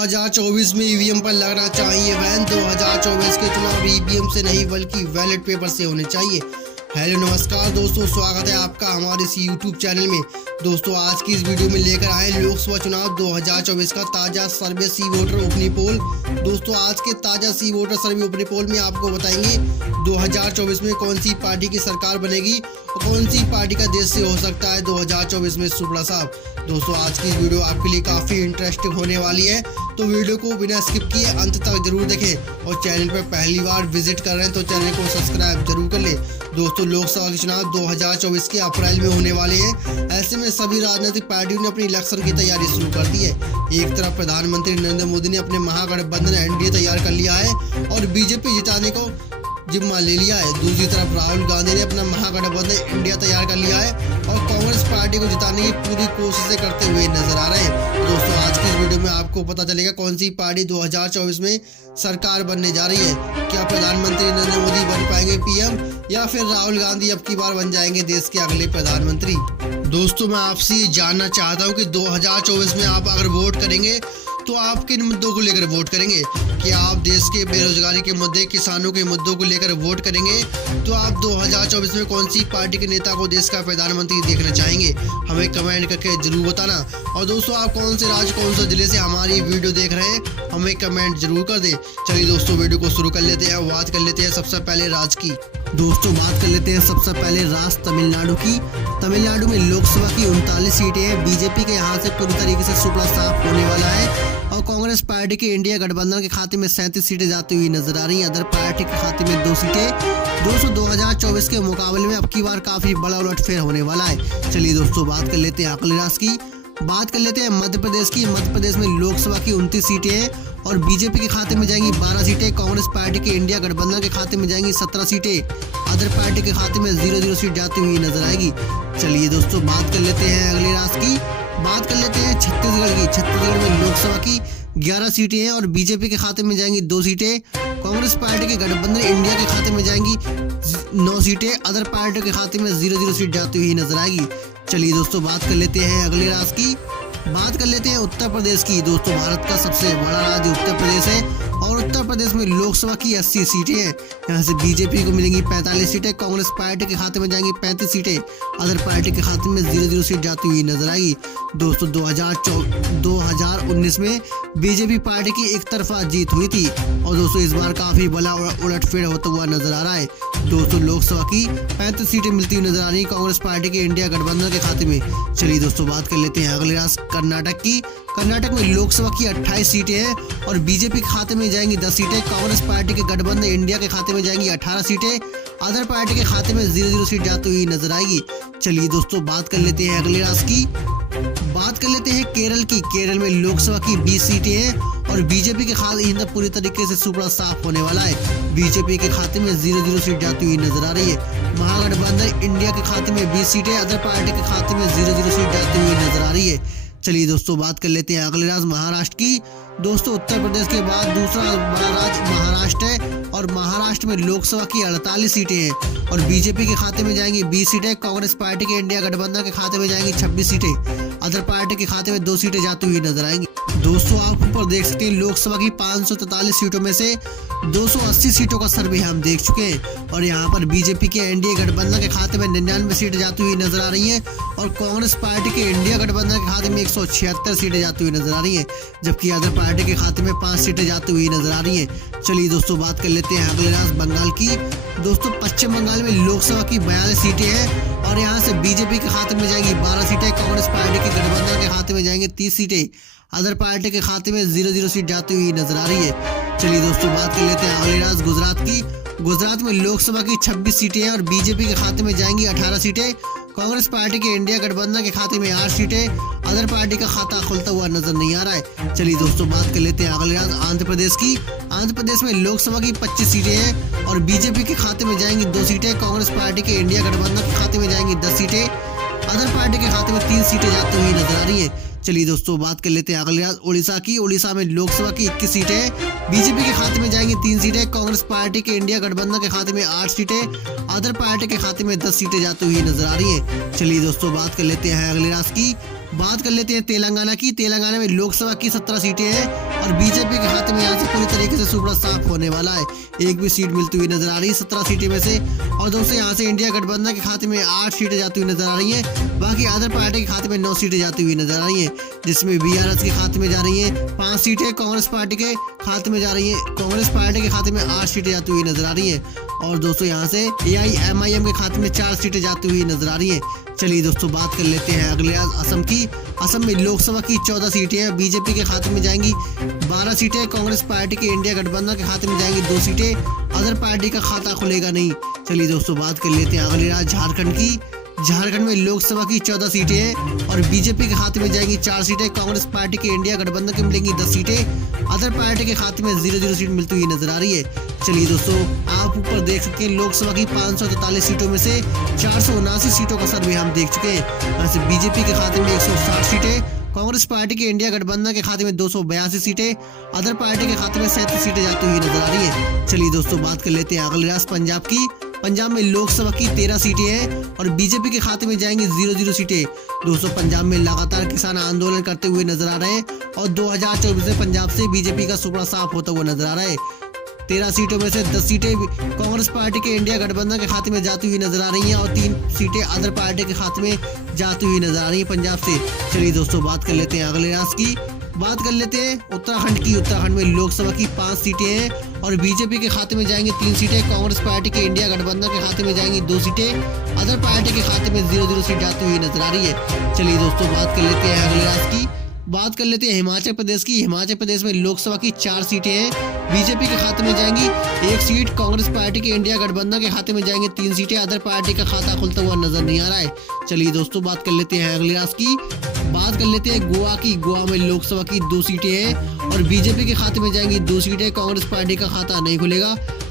2024 में ईवीएम पर लगना चाहिए बैन। 2024 के चुनाव ईवीएम से नहीं बल्कि बैलेट पेपर से होने चाहिए। हेलो नमस्कार दोस्तों, स्वागत है आपका हमारे इस यूट्यूब चैनल में। दोस्तों आज की इस वीडियो में लेकर आए लोकसभा चुनाव 2024 का ताजा सर्वे सी वोटर ओपनी पोल। दोस्तों आज के ताजा सी वोटर सर्वे ओपनी पोल में आपको बताएंगे 2024 में कौन सी पार्टी की सरकार बनेगी और कौन सी पार्टी का देश से हो सकता है 2024 में सुपड़ा साहब। दोस्तों आज की वीडियो आपके लिए काफी इंटरेस्टिंग होने वाली है, तो वीडियो को बिना स्किप किए अंत तक जरूर देखें और चैनल पर पहली बार विजिट कर रहे हैं तो चैनल को सब्सक्राइब जरूर कर ले। दोस्तों लोकसभा के चुनाव 2024 के अप्रैल में होने वाले हैं। ऐसे में सभी राजनीतिक पार्टियों ने अपनी इलेक्शन की तैयारी शुरू कर दी है। एक तरफ प्रधानमंत्री नरेंद्र मोदी ने अपने महागठबंधन एनडीए तैयार कर लिया है और बीजेपी जिताने को जिम्मा ले लिया है। दूसरी तरफ राहुल गांधी ने अपना महागठबंधन इंडिया तैयार कर लिया है और कांग्रेस पार्टी को जिताने की पूरी कोशिशें करते हुए नजर आ रहे हैं। दोस्तों आज की वीडियो में आपको पता चलेगा कौन सी पार्टी 2024 में सरकार बनने जा रही है। क्या प्रधानमंत्री नरेंद्र मोदी बन पाएंगे पीएम या फिर राहुल गांधी अब की बार बन जाएंगे देश के अगले प्रधानमंत्री। दोस्तों मैं आपसे ये जानना चाहता हूँ कि 2024 में आप अगर वोट करेंगे तो आप किन मुद्दों को लेकर वोट करेंगे। क्या आप देश के बेरोजगारी के मुद्दे, किसानों के मुद्दों को लेकर वोट करेंगे तो आप 2024 में कौन सी पार्टी के नेता को देश का प्रधानमंत्री देखना चाहेंगे, हमें कमेंट करके जरूर बताना। और दोस्तों आप कौन से राज्य, कौन से जिले से हमारी वीडियो देख रहे हैं हमें कमेंट जरूर कर दें। चलिए दोस्तों वीडियो को शुरू कर लेते हैं। बात कर लेते हैं सबसे पहले राज्य की। दोस्तों बात कर लेते हैं सबसे पहले राज्य तमिलनाडु की। तमिलनाडु में लोकसभा की 39 सीटें हैं। बीजेपी के यहाँ से पूरी तरीके से सुपड़ा साफ होने वाला है और कांग्रेस पार्टी के इंडिया गठबंधन के खाते में 37 सीटें जाती हुई नजर आ रही हैं। अदर पार्टी के खाते में 2 सीटें। दोस्तों 2024 के मुकाबले में अब की बार काफी बड़ा उलटफेर होने वाला है। चलिए दोस्तों बात कर लेते हैं अगले राज्य की। बात कर लेते हैं मध्य प्रदेश की। मध्य प्रदेश में लोकसभा की 29 सीटें हैं और बीजेपी के खाते में जाएंगी 12 सीटें। कांग्रेस पार्टी के इंडिया गठबंधन के खाते में जाएंगी 17 सीटें। अदर पार्टी के खाते में 0-0 सीट जाती हुई नजर आएगी। चलिए दोस्तों बात कर लेते हैं अगले राज्य की। बात कर लेते हैं छत्तीसगढ़ की। छत्तीसगढ़ में लोकसभा की 11 सीटें हैं और बीजेपी के खाते में जाएंगी 2 सीटें। कांग्रेस पार्टी के गठबंधन इंडिया के खाते में जाएंगी 9 सीटें। अदर पार्टी के खाते में 0-0 सीट जाती हुई नजर आएगी। चलिए दोस्तों बात कर लेते हैं अगले राज्य की। बात कर लेते हैं उत्तर प्रदेश की। दोस्तों भारत का सबसे बड़ा राज्य उत्तर प्रदेश है और उत्तर प्रदेश में लोकसभा की 80 सीटें हैं। यहाँ से बीजेपी को मिलेंगी 45 सीटें। कांग्रेस पार्टी के खाते में जाएंगी 35 सीटें। अदर पार्टी के खाते में 0-0 सीट जाती हुई नजर आएगी। दोस्तों 2019 में बीजेपी पार्टी की एक तरफा जीत हुई थी और दोस्तों इस बार काफी बड़ा उलटफेर होता हुआ नजर आ रहा है। दोस्तों लोकसभा की 35 सीटें मिलती हुई नजर आ रही है कांग्रेस पार्टी के इंडिया गठबंधन के खाते में। चलिए दोस्तों बात कर लेते हैं अगले राज्य कर्नाटक की। कर्नाटक में लोकसभा की 28 सीटें हैं और बीजेपी के खाते में जाएंगी 10 सीटें। कांग्रेस पार्टी के गठबंधन इंडिया के खाते में जाएंगी 18 सीटें। अदर पार्टी के खाते में 0-0 सीट जाती हुई नजर आएगी। चलिए दोस्तों बात कर लेते हैं अगले राज्य की। बात कर लेते हैं केरल की। केरल में लोकसभा की 20 सीटें हैं और बीजेपी के खाते में पूरी तरीके से सुपड़ा साफ होने वाला है। बीजेपी के खाते में 0-0 सीट जाती हुई नजर आ रही है। महागठबंधन इंडिया के खाते में 20 सीटें। अदर पार्टी के खाते में 0-0 सीट जाती हुई नजर आ रही है। चलिए दोस्तों बात कर लेते हैं अगले राज्य महाराष्ट्र की। दोस्तों उत्तर प्रदेश के बाद दूसरा बड़ा राज्य महाराष्ट्र है और महाराष्ट्र में लोकसभा की 48 सीटें हैं और बीजेपी के खाते में जाएंगी 20 सीटें। कांग्रेस पार्टी के इंडिया गठबंधन के खाते में जाएंगी 26 सीटें। अदर पार्टी के खाते में 2 सीटें जाती हुई नजर आएंगी। दोस्तों आप ऊपर देख सकते हैं लोकसभा की 543 सीटों में से 280 सीटों का सर्वे हम देख चुके हैं और यहाँ पर बीजेपी के एनडीए गठबंधन के खाते में 99 सीटें जाती हुई नजर आ रही हैं और कांग्रेस पार्टी के इंडिया गठबंधन के खाते में 176 सीटें जाती हुई नजर आ रही हैं, जबकि अदर पार्टी के खाते में 5 सीटें जाती हुई नजर आ रही हैं। चलिए दोस्तों बात कर लेते हैं अगले राज्य बंगाल की। दोस्तों पश्चिम बंगाल में लोकसभा की 42 सीटें हैं और यहाँ से बीजेपी के खाते में जाएंगी 12 सीटें। कांग्रेस पार्टी के गठबंधन के खाते में जाएंगे 30 सीटें। अदर पार्टी के खाते में 0-0 सीट जाती हुई नजर आ रही है। चलिए दोस्तों बात कर लेते हैं अगले राज्य गुजरात की। गुजरात में लोकसभा की 26 सीटें हैं और बीजेपी के खाते में जाएंगी 18 सीटें। कांग्रेस पार्टी के इंडिया गठबंधन के खाते में 8 सीटें। अदर पार्टी का खाता खुलता हुआ नजर नहीं आ रहा है। चलिए दोस्तों बात कर लेते हैं अगले राज्य आंध्र प्रदेश की। आंध्र प्रदेश में लोकसभा की 25 सीटें हैं और बीजेपी के खाते में जाएंगी 2 सीटें। कांग्रेस पार्टी के इंडिया गठबंधन के खाते में जाएंगी 10 सीटें। अदर पार्टी के खाते में 3 सीटें जाती हुई नजर आ रही है। चलिए दोस्तों बात कर लेते हैं अगले राज्य उड़ीसा की। उड़ीसा में लोकसभा की 21 सीटें। बीजेपी के खाते में जाएंगी 3 सीटें। कांग्रेस पार्टी के इंडिया गठबंधन के खाते में 8 सीटें। अदर पार्टी के खाते में 10 सीटें जाती हुई नजर आ रही हैं। चलिए दोस्तों बात कर लेते हैं अगले राज्य की। बात कर लेते हैं तेलंगाना की। तेलंगाना में लोकसभा की 17 सीटें हैं और बीजेपी के हाथ में यहाँ से पूरी तरीके से सूबा साफ होने वाला है। एक भी सीट मिलती हुई नजर आ रही है 17 सीटें में से। और दोस्तों यहाँ से इंडिया गठबंधन के खाते में 8 सीटें जाती हुई नजर आ रही हैं। बाकी अदर पार्टी के खाते में 9 सीटें जाती हुई नजर आ रही हैं, जिसमें BRS के खाते में जा रही है 5 सीटें, कांग्रेस पार्टी के खाते में जा रही है, कांग्रेस पार्टी के खाते में 8 सीटें जाती हुई नजर आ रही है। और दोस्तों यहाँ से AIMIM के खाते में 4 सीटें जाती हुई नजर आ रही है। चलिए दोस्तों बात कर लेते हैं अगले असम की। असम में लोकसभा की 14 सीटें हैं, बीजेपी के खाते में जाएंगी 12 सीटें, कांग्रेस पार्टी के इंडिया गठबंधन के खाते में जाएंगी 2 सीटें, अदर पार्टी का खाता खुलेगा नहीं। चलिए दोस्तों बात कर लेते हैं अगले राज्य झारखंड की। झारखंड में लोकसभा की 14 सीटें हैं और बीजेपी के खाते में जाएंगी 4 सीटें, कांग्रेस पार्टी के इंडिया गठबंधन के मिलेंगी 10 सीटें, अदर पार्टी के खाते में 0-0 सीट मिलती हुई नजर आ रही है। चलिए दोस्तों आप ऊपर देख सकते हैं लोकसभा की 543 सीटों में से 479 सीटों का सर्वे हम देख चुके हैं। यहाँ से बीजेपी के खाते में 160 सीटें, कांग्रेस पार्टी के इंडिया गठबंधन के खाते में 282 सीटें, अदर पार्टी के खाते में 37 सीटें जाती हुई नजर आ रही है। चलिए दोस्तों बात कर लेते हैं अगले राज्य पंजाब की। पंजाब में लोकसभा की 13 सीटें हैं और बीजेपी के खाते में जाएंगी 0-0 सीटें। दोस्तों पंजाब में लगातार किसान आंदोलन करते हुए नजर आ रहे हैं और 2024 में पंजाब से बीजेपी का सुपड़ा साफ होता हुआ नजर आ रहा है। 13 सीटों में से 10 सीटें कांग्रेस पार्टी के इंडिया गठबंधन के खाते में जाती हुई नजर आ रही हैं और 3 सीटें अदर पार्टी के खाते में जाती हुई नजर आ रही है पंजाब से। चलिए दोस्तों बात कर लेते हैं अगले राज्य की। बात कर लेते हैं उत्तराखंड की। उत्तराखंड में लोकसभा की 5 सीटें हैं और बीजेपी के खाते में जाएंगी 3 सीटें, कांग्रेस पार्टी के इंडिया गठबंधन के खाते में जाएंगी 2 सीटें, अदर पार्टी के खाते में 0-0 सीट जाती हुई नजर आ रही है। चलिए दोस्तों बात कर लेते हैं अगले राज्य की। बात कर लेते हैं हिमाचल प्रदेश की। हिमाचल प्रदेश में लोकसभा की 4 सीटें हैं, बीजेपी के खाते में जाएंगी 1 सीट, कांग्रेस पार्टी के इंडिया गठबंधन के खाते में जाएंगे 3 सीटें, अदर पार्टी का खाता खुलता हुआ नजर नहीं आ रहा है। चलिए दोस्तों बात कर लेते हैं अगले राज्य की। बात कर लेते हैं गोवा की। गोवा में लोकसभा की 2 सीटें हैं और बीजेपी के खाते में जाएंगी 2 सीटें, कांग्रेस पार्टी का खाता नहीं खुलेगा,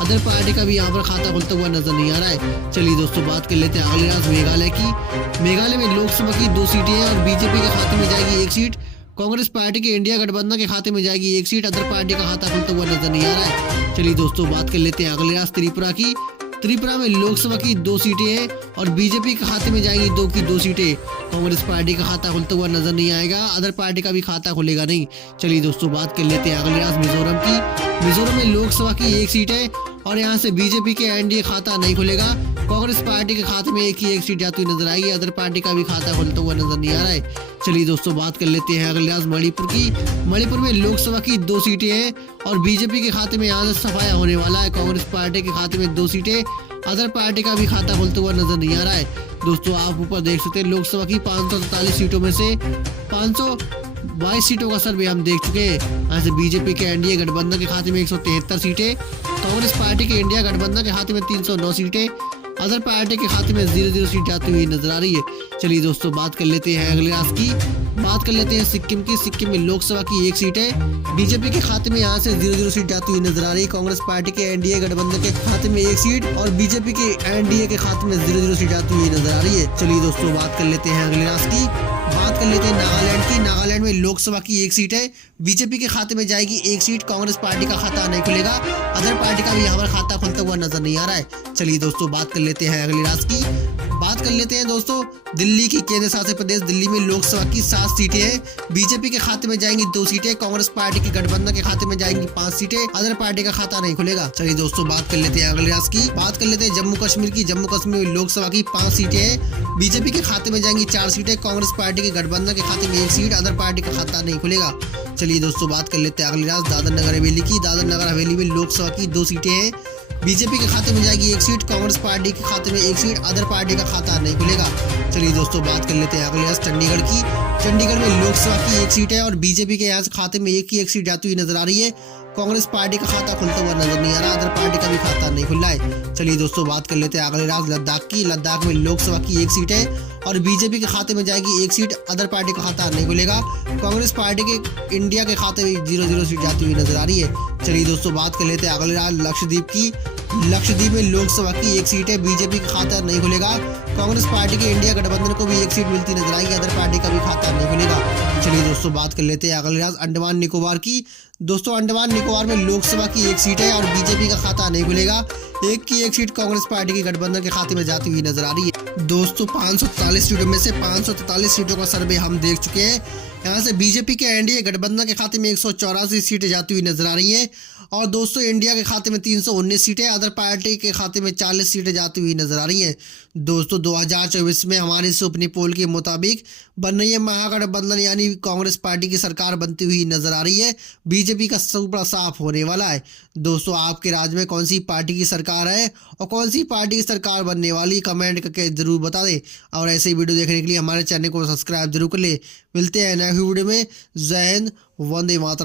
अदर पार्टी का भी यहाँ पर खाता खुलता हुआ नजर नहीं आ रहा है। चलिए दोस्तों बात कर लेते हैं अगले राज्य मेघालय की। मेघालय में लोकसभा की 2 सीटें हैं और बीजेपी के खाते में जाएगी 1 सीट, कांग्रेस पार्टी के इंडिया गठबंधन के खाते में जाएगी 1 सीट, अदर पार्टी का खाता खुलता हुआ नजर नहीं आ रहा है। चलिए दोस्तों बात कर लेते हैं अगले राज्य त्रिपुरा की। त्रिपुरा में लोकसभा की 2 सीटें हैं और बीजेपी के खाते में जाएंगी 2 की 2 सीटें, कांग्रेस पार्टी का खाता खुलता हुआ नजर नहीं आएगा, अदर पार्टी का भी खाता खुलेगा नहीं। चलिए दोस्तों बात कर लेते हैं अगले राज्य मिजोरम की। मिजोरम में लोकसभा की 1 सीट है और यहाँ से बीजेपी के एनडीए खाता नहीं खुलेगा, कांग्रेस पार्टी के खाते में 1 सीट जाती हुई नजर आएगी, अदर पार्टी का भी खाता खुलता हुआ नजर नहीं आ रहा है। चलिए दोस्तों बात कर लेते हैं अगले राज्य मणिपुर की। मणिपुर में लोकसभा की 2 सीटें हैं और बीजेपी के खाते में यहाँ से सफाया होने वाला है, कांग्रेस पार्टी के खाते में 2 सीटें, अदर पार्टी का भी खाता खुलता हुआ नजर नहीं आ रहा है। दोस्तों आप ऊपर देख सकते हैं लोकसभा की 543 सीटों में से 522 सीटों का सर्वे हम देख चुके हैं। यहाँ से बीजेपी के एनडीए गठबंधन के खाते में 173 सीटें, कांग्रेस पार्टी के इंडिया गठबंधन के खाते में 309 सीटें, अदर पार्टी के खाते में 0-0 सीट जाती हुई नजर आ रही है। चलिए दोस्तों बात कर लेते हैं अगले राज्य की। बात कर लेते हैं सिक्किम की। सिक्किम में लोकसभा की 1 सीट है, बीजेपी के खाते में यहाँ से 0-0 सीट जाती हुई नजर आ रही है, कांग्रेस पार्टी के एनडीए गठबंधन के खाते में 1 सीट और बीजेपी के एनडीए के खाते में 0-0 सीट जाती हुई नजर आ रही है। चलिए दोस्तों बात कर लेते हैं अगले राज्य की। बात कर लेते हैं नागालैंड की। नागालैंड में लोकसभा की 1 सीट है, बीजेपी के खाते में जाएगी 1 सीट, कांग्रेस पार्टी का खाता नहीं खुलेगा, अदर पार्टी का भी यहाँ पर खाता खुलता हुआ नजर नहीं आ रहा है। चलिए दोस्तों बात कर लेते हैं अगले राज्य की। बात कर लेते हैं दोस्तों दिल्ली की। केंद्र शासित प्रदेश दिल्ली में लोकसभा की 7 सीटें हैं, बीजेपी के खाते में जाएंगी 2 सीटें, कांग्रेस पार्टी के गठबंधन के खाते में जाएंगी 5 सीटें, अदर पार्टी का खाता नहीं खुलेगा। चलिए दोस्तों बात कर लेते हैं अगले राज्य की। बात कर लेते हैं जम्मू कश्मीर की। जम्मू कश्मीर में लोकसभा की 5 सीटें हैं, बीजेपी के खाते में जाएंगी 4 सीटें, कांग्रेस पार्टी के गठबंधन के खाते में 1 सीट, अदर पार्टी का खाता नहीं खुलेगा। चलिए दोस्तों बात कर लेते हैं अगले राज्य दादर नगर हवेली की। दादर नगर हवेली में लोकसभा की 2 सीटें हैं, बीजेपी के खाते में जाएगी 1 सीट, कांग्रेस पार्टी के खाते में 1 सीट, अदर पार्टी का खाता नहीं खुलेगा। चलिए दोस्तों बात कर लेते हैं अगले राज्य चंडीगढ़ की। चंडीगढ़ में लोकसभा की 1 सीट है और बीजेपी के यहाँ से खाते में 1 सीट जाती हुई नजर आ रही है, कांग्रेस पार्टी का खाता खुलता हुआ नजर नहीं आ रहा, अदर पार्टी का भी खाता नहीं खुल रहा है। चलिए दोस्तों बात कर लेते हैं अगले राज्य लद्दाख की। लद्दाख में लोकसभा की 1 सीट है और बीजेपी के खाते में जाएगी 1 सीट, अदर पार्टी का खाता नहीं खुलेगा, कांग्रेस पार्टी के इंडिया के खाते में 0-0 सीट जाती हुई नजर आ रही है। चलिए दोस्तों बात कर लेते हैं अगले राज्य लक्षद्वीप की। लक्षद्वीप में लोकसभा की 1 सीट है, बीजेपी का खाता नहीं खुलेगा, कांग्रेस पार्टी के इंडिया गठबंधन को भी एक सीट मिलती नजर आएगी, अदर पार्टी का भी खाता नहीं खुलेगा। चलिए दोस्तों बात कर लेते हैं अगले राज्य अंडमान निकोबार की। दोस्तों अंडमान निकोबार में लोकसभा की एक सीट है और बीजेपी का खाता नहीं खुलेगा। एक की एक सीट कांग्रेस पार्टी के गठबंधन के खाते में जाती हुई नजर आ रही है। दोस्तों 543 सीटों में से 543 सीटों का सर्वे हम देख चुके हैं। यहाँ से बीजेपी के एनडीए गठबंधन के खाते में 184 सीटें जाती हुई नजर आ रही हैं और दोस्तों इंडिया के खाते में 319 सीटें, अदर पार्टी के खाते में 40 सीटें जाती हुई नजर आ रही हैं। दोस्तों 2024 में हमारी सुपनी पोल के मुताबिक बन रही है महागठबंधन यानी कांग्रेस पार्टी की सरकार बनती हुई नजर आ रही है। बीजेपी का सूपड़ा साफ होने वाला है। दोस्तों आपके राज्य में कौन सी पार्टी की सरकार है और कौन सी पार्टी की सरकार बनने वाली, कमेंट करके जरूर बता दें और ऐसे ही वीडियो देखने के लिए हमारे चैनल को सब्सक्राइब जरूर कर ले। मिलते हैं नए वीडियो में। जय हिंद, वंदे मातरम।